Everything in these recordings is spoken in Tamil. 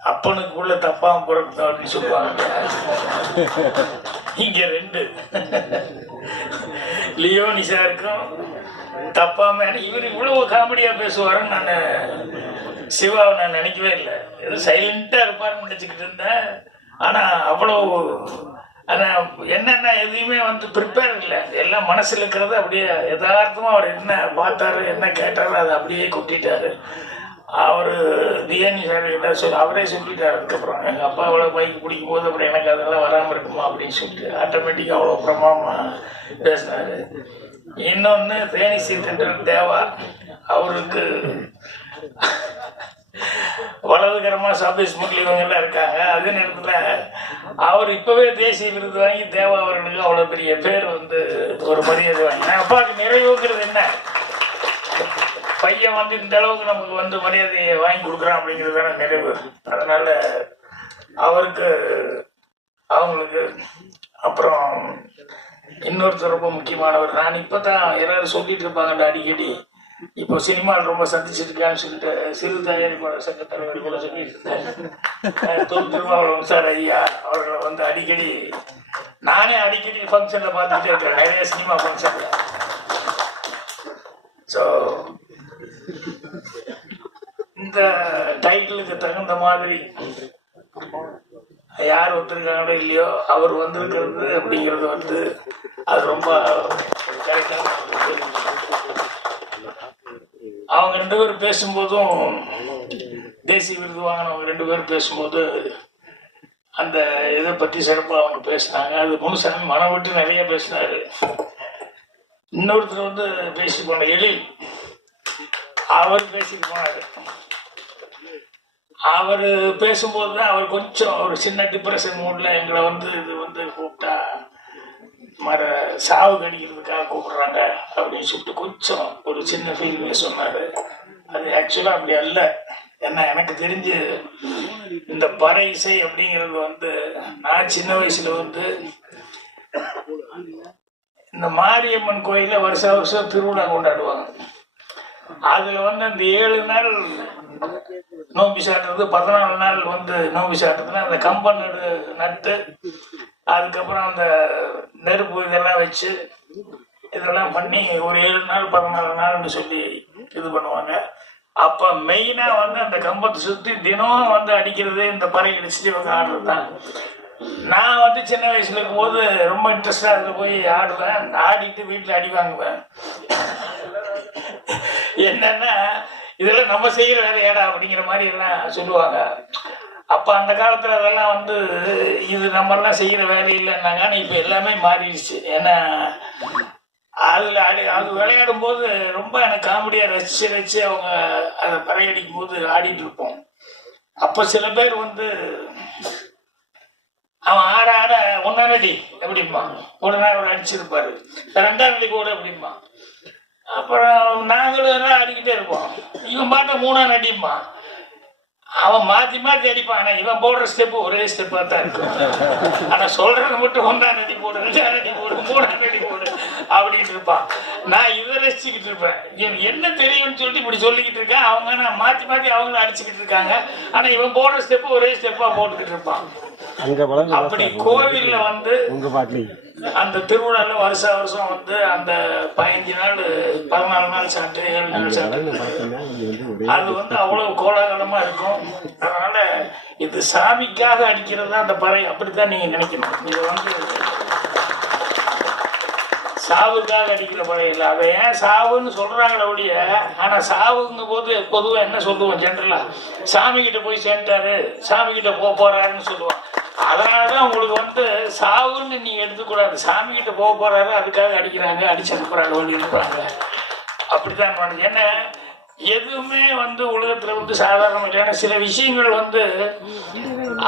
அப்பனுக்குள்ள தப்பாம பிறக்கணும் அப்படின்னு சொல்லுவாங்க. இங்க ரெண்டு லியோனிஸா இருக்கும் தப்பாம. இவர் இவ்வளவு காமெடியா பேசுவாருன்னு நான் சிவாவை நான் நினைக்கவே இல்லை. ஏதோ சைலண்டா இருப்பாருன்னு நினைச்சுக்கிட்டு இருந்தேன். ஆனா அவ்வளவு என்னன்னா எதையுமே ப்ரிப்பேர் இல்லை. எல்லாம் மனசுல இருக்கிறது அப்படியே யதார்த்தமா அவர் என்ன பார்த்தாரு என்ன கேட்டாரு அதை அப்படியே கொட்டிட்டாரு. அவரு தியானி சார் கிட்ட அவரே சொல்லிட்டாரு. அதுக்கப்புறம் எங்க அப்பா அவ்வளோ பைக் பிடிக்கும் போது அப்புறம் எனக்கு அதெல்லாம் வராமல் இருக்குமா அப்படின்னு சொல்லிட்டு ஆட்டோமேட்டிக்காக அவ்வளோ பிரமாமா பேசினாரு. இன்னொன்று தேனிசி தென்றல் தேவா, அவருக்கு வலதுகரமா சபேஷ் முரளி இவங்கெல்லாம் இருக்காங்க. அதே நேரத்தில் அவர் இப்பவே தேசிய விருது வாங்கி தேவா அவர்களுக்கு அவ்வளோ பெரிய பேர் ஒரு மரியாதை வாங்கி. அப்பாவுக்கு நிறைவுங்கிறது என்ன, பையன் இந்த அளவுக்கு நமக்கு மரியாதையை வாங்கி கொடுக்குறான் அப்படிங்கிறது தானே நிறைவு. அதனால அவருக்கு அவங்களுக்கு அப்புறம் இன்னொருத்தர் ரொம்ப முக்கியமானவர். நான் இப்பதான் எல்லாரும் சொல்லிட்டு இருப்பாங்கடா அடிக்கடி, இப்போ சினிமாவில் ரொம்ப சந்திச்சிருக்கான்னு சொல்லிட்டு சிறு தயாரிப்பாளர் சங்க தலைவர் கூட சொல்லிட்டு இருந்தேன். திருமாவளவன் சார் ஐயா அவர்களை அடிக்கடி நானே அடிக்கடி ஃபங்க்ஷன்ல பார்த்துட்டே இருக்கிறேன், நிறைய சினிமா ஃபங்க்ஷன்ல. ஸோ இந்த டைட்டிலுக்கு தகுந்த மாதிரி யார் வந்திருக்காங்களோ இல்லையோ அவர் வந்திருக்கிறது அப்படிங்கிறது அது ரொம்ப கரெக்டான. அவங்க ரெண்டு பேரும் பேசும்போதும் தேசிய விருது வாங்கினவங்க ரெண்டு பேரும் பேசும்போது அந்த இதை பற்றி சிறப்பாக அவங்க பேசினாங்க. அது முனுசாமி மனம் விட்டு நிறைய பேசினாரு. இன்னொருத்தர் பேசி போன எழில் அவர் பேசிட்டு போனாரு. அவர் பேசும்போது தான் அவர் கொஞ்சம் ஒரு சின்ன டிப்ரெஷன் மூட்ல எங்களை இது கூப்பிட்டா சாவு கணிக்கிறதுக்காக கூப்பிடுறாங்க அப்படின்னு சொல்லிட்டு கொஞ்சம் ஒரு சின்ன ஃபீலிங்ல சொன்னாரு. அது ஆக்சுவலா அப்படி அல்ல. ஏன்னா எனக்கு தெரிஞ்சு இந்த பறை இசை அப்படிங்கிறது நான் சின்ன வயசுல இந்த மாரியம்மன் கோயில வருஷ வருஷம் திருவிழா கொண்டாடுவாங்க. அதுல அந்த 7 நாள் நோம்பி சாட்டுறது, 14 நாள் நோம்பி சாட்டுறதுல அந்த கம்பம் நட்டு அதுக்கப்புறம் அந்த நெருப்பு இதெல்லாம் வச்சு இதெல்லாம் பண்ணி ஒரு 7 நாள் 14 நாள்னு சொல்லி இது பண்ணுவாங்க. அப்ப மெயினா அந்த கம்பத்தை சுத்தி தினம் அடிக்கிறது இந்த பறை அடிச்சுட்டு இவங்க ஆடுறது தான். நான் சின்ன வயசுல இருக்கும்போது ரொம்ப இன்ட்ரெஸ்டா போய் ஆடுவேன். ஆடிட்டு வீட்டுல அடி வாங்குவேன். என்னன்னா இதெல்லாம் நம்ம செய்யற வேலையாடா அப்படிங்கிற மாதிரி எல்லாம் சொல்லுவாங்க. அப்ப அந்த காலத்துல அதெல்லாம் இது நம்ம எல்லாம் செய்யற வேலை இல்லைன்னாங்க. ஆனா இப்ப எல்லாமே மாறிடுச்சு. ஏன்னா அதுல அது விளையாடும் போது ரொம்ப எனக்கு காமெடியா ரசிச்சு ரசிச்சு அவங்க அதை பறையடிக்கும் போது ஆடிட்டு இருப்போம். அப்ப சில பேர் அவன் ஆட ஆட 1ஆம் அடி எப்படிமா ஒரு நேரம் அடிச்சிருப்பாரு, 2ஆம் அடி கூட எப்படிமா. அப்புறம் நாங்களும் எல்லாம் அடிக்கிட்டே இருப்போம். இவன் பாட்ட 3ஆம் அடிமா. அவன் மாத்தி மாத்தி அடிப்பான். ஆனா இவன் போடுற ஸ்டெப்பு ஒரே ஸ்டெப்பா தான் இருக்கும். ஆனா சொல்றது மட்டும் 1ஆம் அடி போடு, 2ஆம் அடி போடு, 3ஆம் அடி போடு அப்படின்னு இருப்பான். நான் இதை ரசிச்சுக்கிட்டு இருப்பேன். இவன் என்ன தெரியும்னு சொல்லிட்டு இப்படி சொல்லிக்கிட்டு இருக்கேன். அவங்க நான் மாத்தி மாத்தி அவங்களும் அடிச்சுக்கிட்டு இருக்காங்க. ஆனா இவன் போடுற ஸ்டெப்பு ஒரே ஸ்டெப்பா போட்டுக்கிட்டு இருப்பான். அப்படி கோவில்ல அந்த திருவிழால வருஷ வருஷம் அந்த 15 நாள் 14 நாள் சாப்பிட்டு 7 நாள் சாப்பிட்டு அது அவ்வளவு கோலாகலமா இருக்கும். அதனால இது சாமிக்காக அடிக்கிறது அந்த பறை, அப்படித்தான் நீங்க நினைக்கணும். இது சாவுக்காக அடிக்கிற பறை இல்லை. அதை ஏன் சாவுன்னு சொல்றாங்களே ஒழிய, ஆனா சாவுங்க போது பொதுவா என்ன சொல்லுவோம், ஜென்ரலா சாமி கிட்ட போய் சேர்ந்தாரு, சாமி கிட்ட போறாருன்னு சொல்லுவோம். அதனாலதான் உங்களுக்கு சாவுன்னு நீங்க எடுத்துக்கூடாது. சாமி கிட்ட போறாரு அதுக்காக அடிக்கிறாங்க, அடிச்சு அனுப்புறாங்க, வழி அனுப்புறாங்க, அப்படித்தான். ஏன்னா எதுவுமே உலகத்துல சாதாரணம் இல்லை. ஏன்னா சில விஷயங்கள்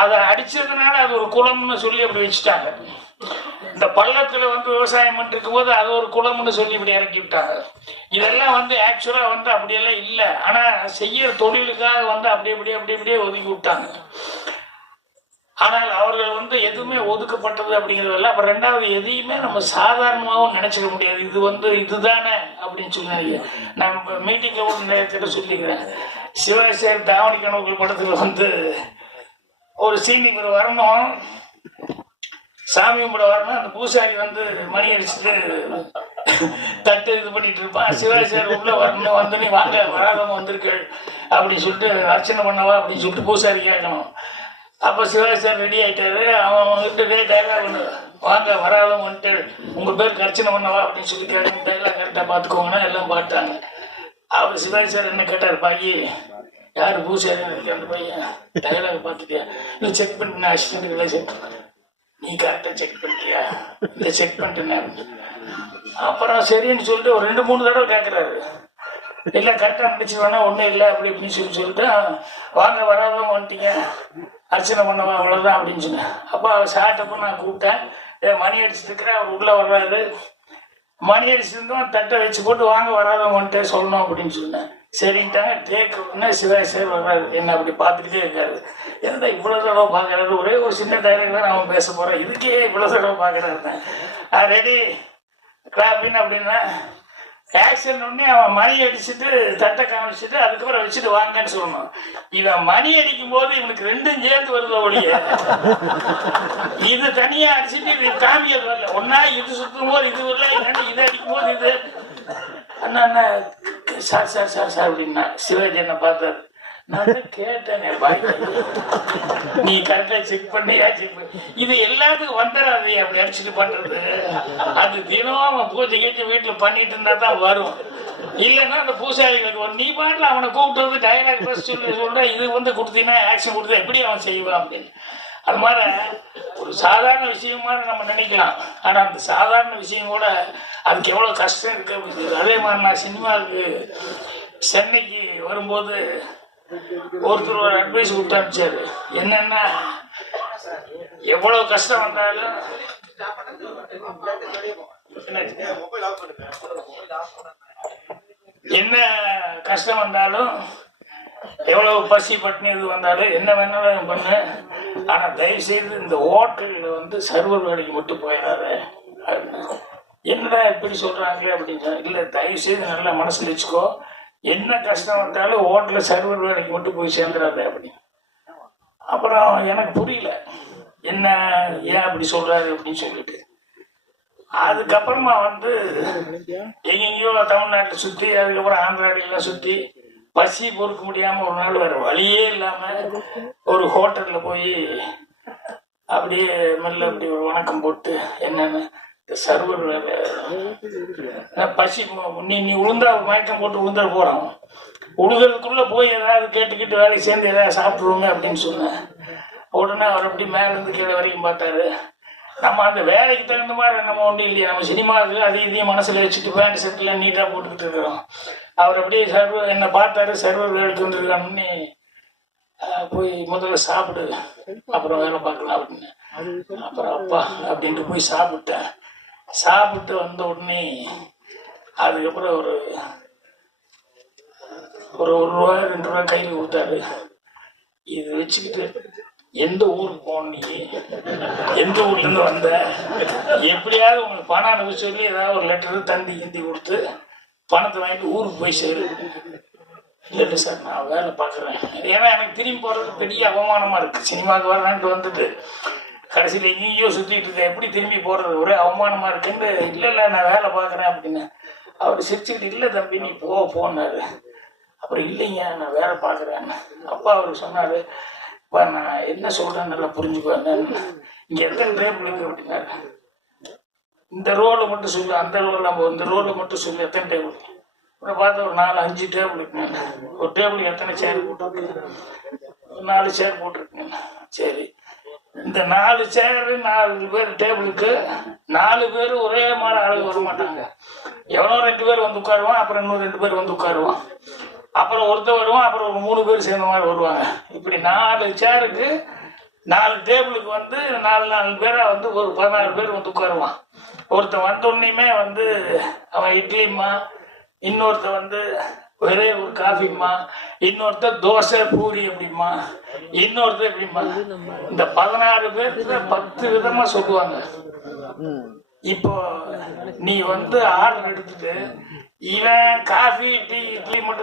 அதை அடிச்சதுனால அது ஒரு குலம்னு சொல்லி அப்படி வச்சுட்டாங்க. இந்த பள்ளத்துல விவசாயம் பண்ணிருக்கும் போது அது ஒரு குளம்னு சொல்லி இப்படி இறக்கி விட்டாங்க. இதெல்லாம் ஆக்சுவலா அப்படியெல்லாம் இல்லை. ஆனா செய்யற தொழிலுக்காக அப்படி அப்படியே ஒதுக்கி விட்டாங்க. ஆனால் அவர்கள் வந்து எதுவுமே ஒதுக்கப்பட்டது அப்படிங்கிறதெல்லாம். அப்புறம் ரெண்டாவது, எதையுமே நம்ம சாதாரணமாகவும் நினைச்சிக்க முடியாது. இது வந்து இதுதானே அப்படின்னு சொல்லி நம்ம மீட்டிங்கில் ஒரு நேரத்தில் சொல்லிக்கிறேன். சிவசேர் தாவணி கணக்கு படத்தில் வந்து ஒரு சீனி இவர் வரணும், சாமி கும்பிட வரணும். அந்த பூசாரி வந்து மணி அடிச்சுட்டு தட்டு இது பண்ணிட்டு இருப்பான். சிவசேர் உள்ள வரணும், வந்து நீ வாங்க வராதவங்க வந்திருக்கு அப்படின்னு சொல்லிட்டு அர்ச்சனை பண்ணவா அப்படின்னு சொல்லிட்டு பூசாரி கேட்கணும். அப்போ சிவசேர் ரெடி ஆகிட்டாரு. அவன் வந்துட்டு டைலாக் ஒன்று, வாங்க வராதவங்க வந்துட்டு உங்கள் பேருக்கு அர்ச்சனை பண்ணவா அப்படின்னு சொல்லி கேட்கணும். டைலாக் கரெக்டாக பார்த்துக்கோங்கன்னா எல்லாம் பார்த்தாங்க. அவர் சிவாஜி சார் என்ன கேட்டார், பாக்கி யார் பூசாரி இருக்கு அந்த பையன் டைலாக் பார்த்துட்டியா, இல்லை செக் பண்ணிட்டேன், அசிஸ்டன்ட்களை செக் பண்ண, நீ கரெக்டாக செக் பண்ணிட்டியா, இல்லை செக் பண்ணிட்டேன். அப்புறம் சரின்னு சொல்லிட்டு ஒரு 2-3 தடவை கேட்குறாரு. இல்லை கரெக்டாக நினச்சிடுவேனா, ஒன்றும் இல்லை அப்படி இப்படின்னு சொல்லிட்டு வாங்க வராதவங்க வந்துட்டீங்க அர்ச்சனை பண்ணவா அவ்வளோதான் அப்படின்னு சொன்னேன். அப்போ அவர் சாட்டப்போ நான் கூப்பிட்டேன், மணி அடிச்சுட்டு இருக்கிறேன், அவர் உள்ளே வர்றாரு. மணி அடிச்சிருந்தோம், தட்டை வச்சு போட்டு வாங்க வராதவங்க வந்துட்டே சொல்லணும் அப்படின்னு சொன்னேன். சரின்ட்டாங்க. டேக்குன்னா சிவாஜி சார் வர்றாரு, என்ன அப்படி பார்த்துக்கிட்டே இருக்காரு. என்னடா இவ்வளோ தடவை பார்க்குறாரு, ஒரே ஒரு சின்ன டைலாக் தான் அவன் பேச போகிறேன், இதுக்கே இவ்வளோ தடவை பார்க்குறாரு. ரெடி கிளாப்பின்னு அப்படின்னா ஆக்ஷன் உடனே அவன் மணி அடிச்சுட்டு தட்டை காமிச்சிட்டு அதுக்கப்புறம் வச்சுட்டு வாங்கன்னு சொல்லணும். இவன் மணி அடிக்கும் போது இவனுக்கு 2 சேர்ந்து வருது ஒழிய இது தனியா அடிச்சுட்டு இது காமியது வரல. ஒன்னா இது சுத்தும் போது இது வரல, இல்லைன்னா இது அடிக்கும் போது இது. அண்ணா அண்ணா சார் சார் சார் சார் அப்படின்னா சிவாஜி என்ன பார்த்தாரு. நான் கேட்டேனே பாய், நீ கரெக்டா செக் பண்ணியா, செக் பண்ணி இது எல்லாத்துக்கும் வந்துடாது அப்படி அடிச்சுட்டு பண்றது. அது தினம் அவன் பூஜை கேட்டு வீட்டுல பண்ணிட்டு இருந்தா தான் வரும். இல்லைன்னா அந்த பூசாரிகளுக்கு வரும். நீ பாட்டில் அவனை கூப்பிட்டு வந்து டைலாக் ஃபர்ஸ்ட் சொல்ற, இது வந்து கொடுத்தீங்கன்னா ஆக்ஷன் கொடுத்தா எப்படி அவன் செய்வான் அப்படின்னு. அது மாதிரி ஒரு சாதாரண விஷயமா நம்ம நினைக்கலாம். ஆனா அந்த சாதாரண விஷயம் கூட அதுக்கு எவ்வளவு கஷ்டம் இருக்கு அப்படின்னு. அதே மாதிரி நான் சினிமாவுக்கு சென்னைக்கு வரும்போது ஒருத்தர் ஒரு அட்வைஸ் கொடுத்து அனுப்பிச்சாரு. என்னன்னா, எவ்வளவு கஷ்டம் வந்தாலும் என்ன கஷ்டம் வந்தாலும், எவ்வளவு பசி பட்டினி இது வந்தாலும், என்ன வேணாலும் பண்ணு, ஆனா தயவு செய்து இந்த ஹோட்டல்ல வந்து சர்வர் வேலைக்கு மட்டும் போயிடாது. என்னடா இப்படி சொல்றாங்களே அப்படின்னு. இல்ல தயவு செய்து நல்லா மனசுல வச்சுக்கோ, என்ன கஷ்டம் வந்தாலும் ஹோட்டலில் சர்வர் வேலைக்கு மட்டும் போய் சேர்ந்துடாது அப்படின்னு. அப்புறம் எனக்கு புரியல என்ன ஏன் அப்படி சொல்றாரு அப்படின்னு சொல்லிட்டு. அதுக்கப்புறமா வந்து எங்கெங்கயோ தமிழ்நாட்டில் சுற்றி, அதுக்கப்புறம் ஆந்திராடிலாம் சுற்றி பசி பொறுக்க முடியாம ஒரு நாள் வேற வழியே இல்லாம ஒரு ஹோட்டல்ல போய் அப்படியே மெல்ல அப்படி ஒரு வணக்கம் போட்டு, என்னன்னு சர்வர் வேலை பசி, நீ உளுந்தா மயக்கம் போட்டு உளுந்துட போறான், உழுகிறதுக்குள்ள போய் ஏதாவது கேட்டுக்கிட்டு வேலைக்கு சேர்ந்து ஏதாவது சாப்பிடுவோங்க அப்படின்னு சொன்னேன். உடனே அவர் அப்படி மேல இருந்து கீழே வரைக்கும் பார்த்தாரு. நம்ம அந்த வேலைக்கு தகுந்த மாதிரி நம்ம ஒன்றும் இல்லையா, நம்ம சினிமாவுக்கு அது இதையும் மனசுல வச்சுட்டு பேண்ட் செட்லாம் நீட்டா போட்டுக்கிட்டு இருக்கிறோம். அவர் அப்படியே சர்வர் என்னை பார்த்தாரு, சர்வர் வேலைக்கு வந்துருக்கான்னு, போய் முதல்ல சாப்பிடு அப்புறம் வேலை பார்க்கலாம் அப்படின்னு. அப்புறம் அப்பா அப்படின்ட்டு போய் சாப்பிட்டேன். சாப்பிட்டு வந்த உடனே அதுக்கப்புறம் ஒரு ரூபா 2 ரூபா கையில் கொடுத்தாரு. இது வச்சுக்கிட்டு எந்த ஊருக்கு போன, நீ எந்த ஊர்ல இருந்து வந்த, எப்படியாவது உங்களுக்கு பணம் அனுப்ப சொல்லி ஏதாவது ஒரு லெட்டர் தந்தி கிந்தி கொடுத்து பணத்தை வாங்கிட்டு ஊருக்கு போய் சேரு. இல்லை சார் நான் வேலை பார்க்குறேன். ஏன்னா எனக்கு திரும்பி போகிறது பெரிய அவமானமா இருக்கு. சினிமாவுக்கு வரலான்ட்டு வந்துட்டு கடைசியில் எங்கேயோ சுற்றிட்டு இருக்கேன், எப்படி திரும்பி போகிறது, ஒரே அவமானமா இருக்குன்னு. இல்லை நான் வேலை பார்க்குறேன் அப்படின்னு. அவர் சிரிச்சுக்கிட்டு, இல்லை தம்பி நீ போனாரு. அப்புறம் இல்லைங்க நான் வேலை பார்க்குறேன். அப்பா அவர் சொன்னார், இப்போ நான் என்ன சொல்கிறேன்னு நல்லா புரிஞ்சுக்குவாங்க, இங்கே எத்தனை டேபிள் இருக்கு அப்படின்னாரு. இந்த ரோவில் மட்டும் சொல்லு, அந்த ரோவில் நம்ம இந்த ரோவில் மட்டும் சொல்லு எத்தனை டேபிள். அப்புறம் பார்த்தா ஒரு 4-5 டேபிள் இருக்குங்க. ஒரு டேபிளுக்கு எத்தனை சேர் போட்டிருக்கு, 4 சேர் போட்டிருக்குங்க. சரி, இந்த 4 சேர் 4 பேர் டேபிளுக்கு 4 பேர் ஒரே மாதிரி ஆளு வர மாட்டாங்க. எவனோ 2 பேர் வந்து உட்காருவான், அப்புறம் இன்னும் 2 பேர் வந்து உட்காருவான், அப்புறம் ஒருத்தர் வருவான், அப்புறம் ஒரு 3 பேர் சேர்ந்த மாதிரி வருவாங்க. இப்படி 4 சேருக்கு 4 டேபிளுக்கு வந்து 4 பேரா வந்து ஒரு 16 பேர் வந்து உட்காருவான். ஒருத்தன் வந்தோடனேயுமே வந்து அவன் இட்லிமா, இன்னொருத்த வந்து ஒரே ஒரு காஃபிம்மா, இன்னொருத்தர் தோசை பூரி அப்படிமா, இன்னொருத்தர் எப்படிமா. இந்த 16 பேருக்கு 10 விதமா சொல்லுவாங்க. இப்போ நீ வந்து ஆர்டர் எடுத்துட்டு இவன் காஃபி டீ இட்லி மட்டும்